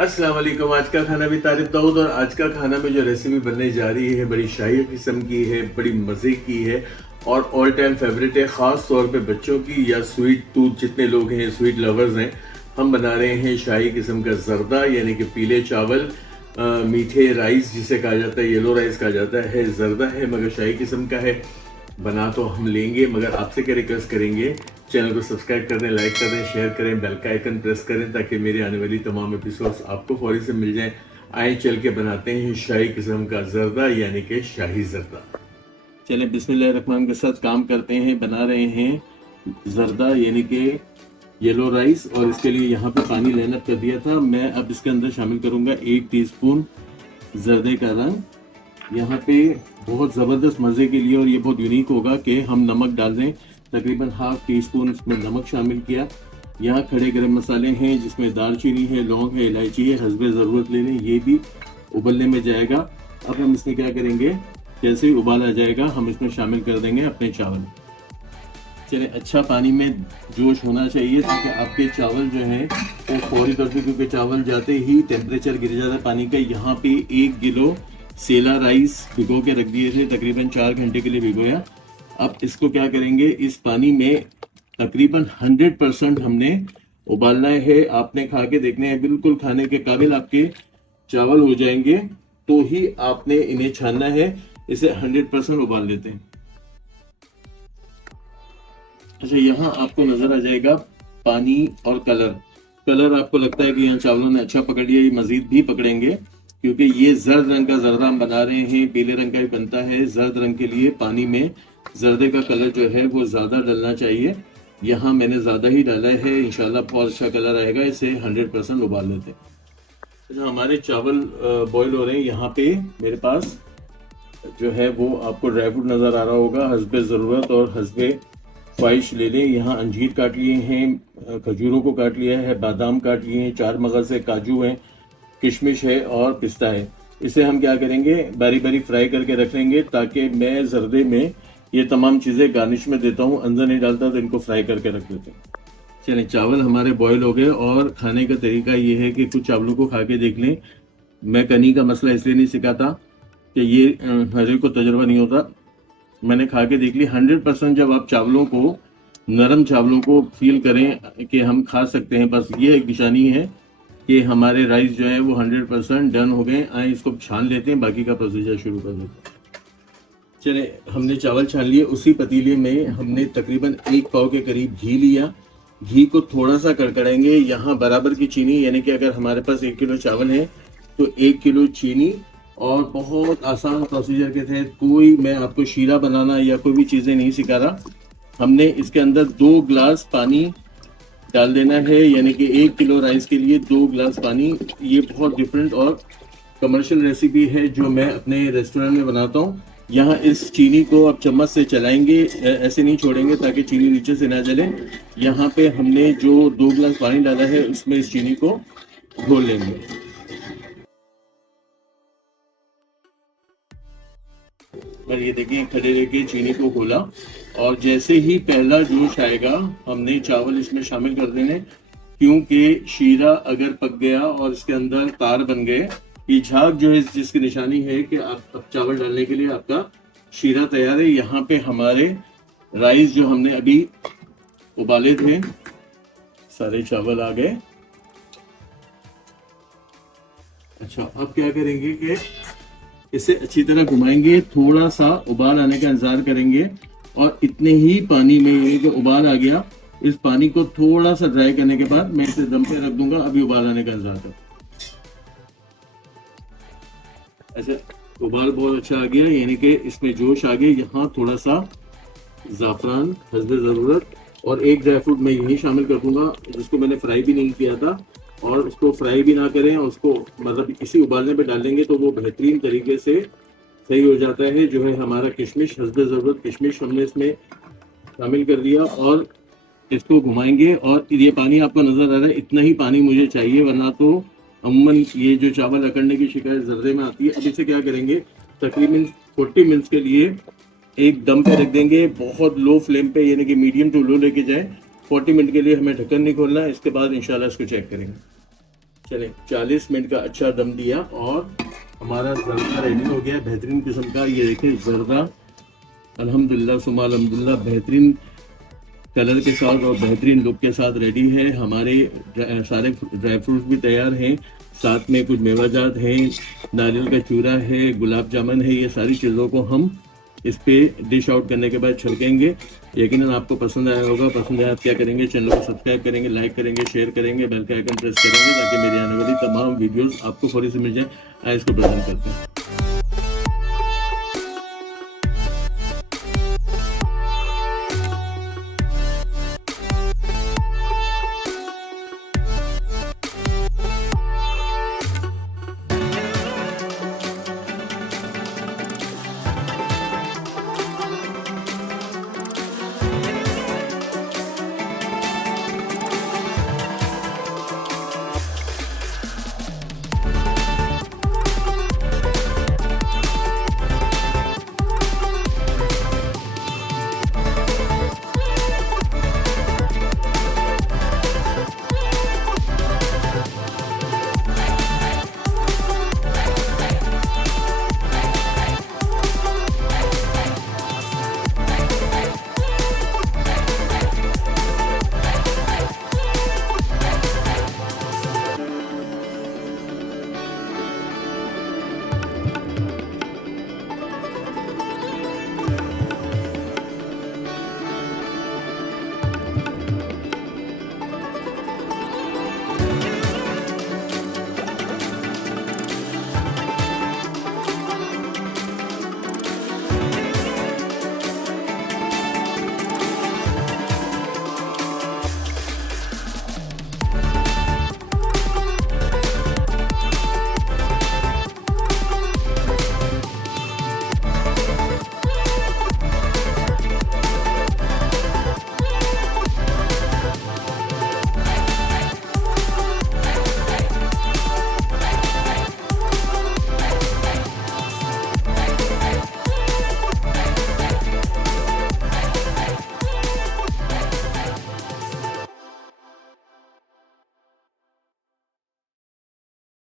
अस्सलाम वालेकुम। आज का खाना भी तारिफ दाऊद और आज का खाना में जो रेसिपी बनने जा रही है बड़ी शाही किस्म की है, बड़ी मज़े की है और ऑल टाइम फेवरेट है, ख़ास तौर पे बच्चों की या स्वीट टूथ जितने लोग हैं, स्वीट लवर्स हैं। हम बना रहे हैं शाही किस्म का जर्दा यानी कि पीले चावल, मीठे राइस जिसे कहा जाता है, येलो राइस कहा जाता है। जर्दा है मगर शाही किस्म का है। बना तो हम लेंगे मगर आपसे क्या रिक्वेस्ट करेंगे, चैनल को सब्सक्राइब कर दें, लाइक कर दें, शेयर करें, बेल का आइकन प्रेस करें ताकि मेरी आने वाली तमाम एपिसोड्स आपको फौरी से मिल जाएं। आए चल के बनाते हैं शाही किस्म का जर्दा यानी कि शाही जर्दा। चलें बिस्मिल्लाह रहमान के साथ काम करते हैं। बना रहे हैं जर्दा यानी कि येलो राइस और इसके लिए यहाँ पे पानी लेना कर दिया था। मैं अब इसके अंदर शामिल करूँगा 1 टीस्पून जर्दे का रंग। यहाँ पे बहुत ज़बरदस्त मज़े के लिए और ये बहुत यूनिक होगा कि हम नमक डाल दें, तकरीबन हाफ टी स्पून इसमें नमक शामिल किया। यहाँ खड़े गरम मसाले हैं जिसमें दालचीनी है, लौंग है, इलायची है, हस्बे ज़रूरत ले लें। ये भी उबलने में जाएगा। अब हम इसमें क्या करेंगे, जैसे ही उबाल आ जाएगा हम इसमें शामिल कर देंगे अपने चावल। चले अच्छा पानी में जोश होना चाहिए ताकि आपके चावल जो हैं वो फौरी तौर पे, क्योंकि चावल जाते ही टेम्परेचर गिर जाता है पानी का। यहाँ पे 1 किलो सेला राइस भिगो के रख दिए थे, तकरीबन 4 घंटे के लिए भिगोया। अब इसको क्या करेंगे, इस पानी में तकरीबन 100% हमने उबालना है। आपने खा के देखने हैं, बिल्कुल खाने के काबिल आपके चावल हो जाएंगे तो ही आपने इन्हें छानना है। इसे 100% उबाल लेते हैं। अच्छा, यहाँ आपको नजर आ जाएगा पानी और कलर आपको लगता है कि यहाँ चावलों ने अच्छा पकड़ लिया, ये मजीद भी पकड़ेंगे क्योंकि ये जर्द रंग का जर्दा हम बना रहे हैं। पीले रंग का भी बनता है, जर्द रंग के लिए पानी में जर्दे का कलर जो है वो ज़्यादा डलना चाहिए। यहाँ मैंने ज़्यादा ही डाला है, इंशाल्लाह बहुत अच्छा कलर आएगा। इसे 100% उबाल लेते हैं। अच्छा, हमारे चावल बॉईल हो रहे हैं। यहाँ पे मेरे पास जो है वो आपको ड्राई फ्रूट नज़र आ रहा होगा, हस्बे ज़रूरत और हस्बे ख्वाहिश ले लें। यहाँ अंजीर काट लिए हैं, खजूरों को काट लिया है, बादाम काट लिए हैं, 4 मगज़ है, काजू हैं, किशमिश है और पिस्ता है। इसे हम क्या करेंगे, बारी बारी फ्राई करके रख लेंगे ताकि मैं जर्दे में ये तमाम चीज़ें गार्निश में देता हूँ, अंदर नहीं डालता, तो इनको फ्राई करके रख देते हैं। चलिए चावल हमारे बॉयल हो गए और खाने का तरीका ये है कि कुछ चावलों को खा के देख लें। मैं कनी का मसला इसलिए नहीं सिखाता कि ये हर एक को तजुर्बा नहीं होता। मैंने खा के देख ली। 100% जब आप चावलों को, नरम चावलों को फील करें कि हम खा सकते हैं, बस ये एक निशानी है कि हमारे राइस जो है वो 100% डन हो गए। आए इसको छान लेते हैं, बाकी का प्रोसीजर शुरू कर देते हैं। चले हमने चावल छान लिए। उसी पतीले में हमने तकरीबन 1 पाव के करीब घी लिया। घी को थोड़ा सा कड़कड़ाएंगे। यहाँ बराबर की चीनी, यानी कि अगर हमारे पास 1 किलो चावल है तो 1 किलो चीनी। और बहुत आसान प्रोसीजर के तहत, कोई मैं आपको शीरा बनाना या कोई भी चीज़ें नहीं सिखा रहा। हमने इसके अंदर 2 गिलास पानी डाल देना है, यानी कि 1 किलो राइस के लिए 2 गिलास पानी। ये बहुत डिफरेंट और कमर्शियल रेसिपी है जो मैं अपने रेस्टोरेंट में बनाता हूँ। यहाँ इस चीनी को आप चम्मच से चलाएंगे, ऐसे नहीं छोड़ेंगे ताकि चीनी नीचे से ना जले। यहाँ पे हमने जो 2 गिलास पानी डाला है उसमें इस चीनी को घोल लेंगे। पर ये देखिए, खड़े रह के चीनी को घोला और जैसे ही पहला जोश आएगा हमने चावल इसमें शामिल कर देने, क्योंकि शीरा अगर पक गया और इसके अंदर तार बन गए, ये झाग जो है जिसकी निशानी है कि आप अब चावल डालने के लिए आपका शीरा तैयार है। यहाँ पे हमारे राइस जो हमने अभी उबाले थे, सारे चावल आ गए। अच्छा, अब क्या करेंगे कि इसे अच्छी तरह घुमाएंगे, थोड़ा सा उबाल आने का इंतजार करेंगे और इतने ही पानी में, ये जो उबाल आ गया, इस पानी को थोड़ा सा ड्राई करने के बाद मैं इसे दम पे रख दूंगा। अभी उबाल आने का इंतजार कर। ऐसे उबाल बहुत अच्छा आ गया, यानी कि इसमें जोश आ गया। यहाँ थोड़ा सा ज़ाफ़रान हस्बे ज़रूरत और 1 ड्राई फ्रूट मैं यही शामिल कर दूंगा जिसको मैंने फ्राई भी नहीं किया था। और उसको फ्राई भी ना करें और उसको मतलब इसी उबालने पे डाल देंगे तो वो बेहतरीन तरीके से सही हो जाता है। जो है हमारा किशमिश, हस्बे ज़रूरत किशमिश हमने इसमें शामिल कर दिया और इसको घुमाएंगे। और ये पानी आपको नज़र आ रहा है, इतना ही पानी मुझे चाहिए, वरना तो अमूमन ये जो चावल अकड़ने की शिकायत जर्दे में आती है। अब इसे क्या करेंगे, तकरीबन 40 मिनट्स के लिए एक दम पे रख देंगे, बहुत लो फ्लेम पे, यानी कि मीडियम टू लो लेके जाएं। 40 मिनट के लिए हमें ढक्कन नहीं खोलना है। इसके बाद इंशाल्लाह इसको चेक करेंगे। चले 40 मिनट का अच्छा दम दिया और हमारा जर्दा रेडी हो गया बेहतरीन किस्म का। ये देखिए जर्दा अल्हम्दुलिल्लाह सुमा अल्हम्दुलिल्लाह बेहतरीन कलर के साथ और बेहतरीन लुक के साथ रेडी है। हमारे सारे ड्राई फ्रूट्स भी तैयार हैं, साथ में कुछ मेवाजात हैं, नारियल का चूरा है, गुलाब जामुन है। ये सारी चीज़ों को हम इस पे डिश आउट करने के बाद छिड़केंगे। यकीनन आपको पसंद आया होगा। पसंद आया आप क्या करेंगे, चैनल को सब्सक्राइब करेंगे, लाइक करेंगे, शेयर करेंगे, बेल का आइकन प्रेस करेंगे ताकि मेरी आने वाली तमाम वीडियोस आपको फौरी से मिल जाए। आइए इसको प्रेजेंट करते हैं।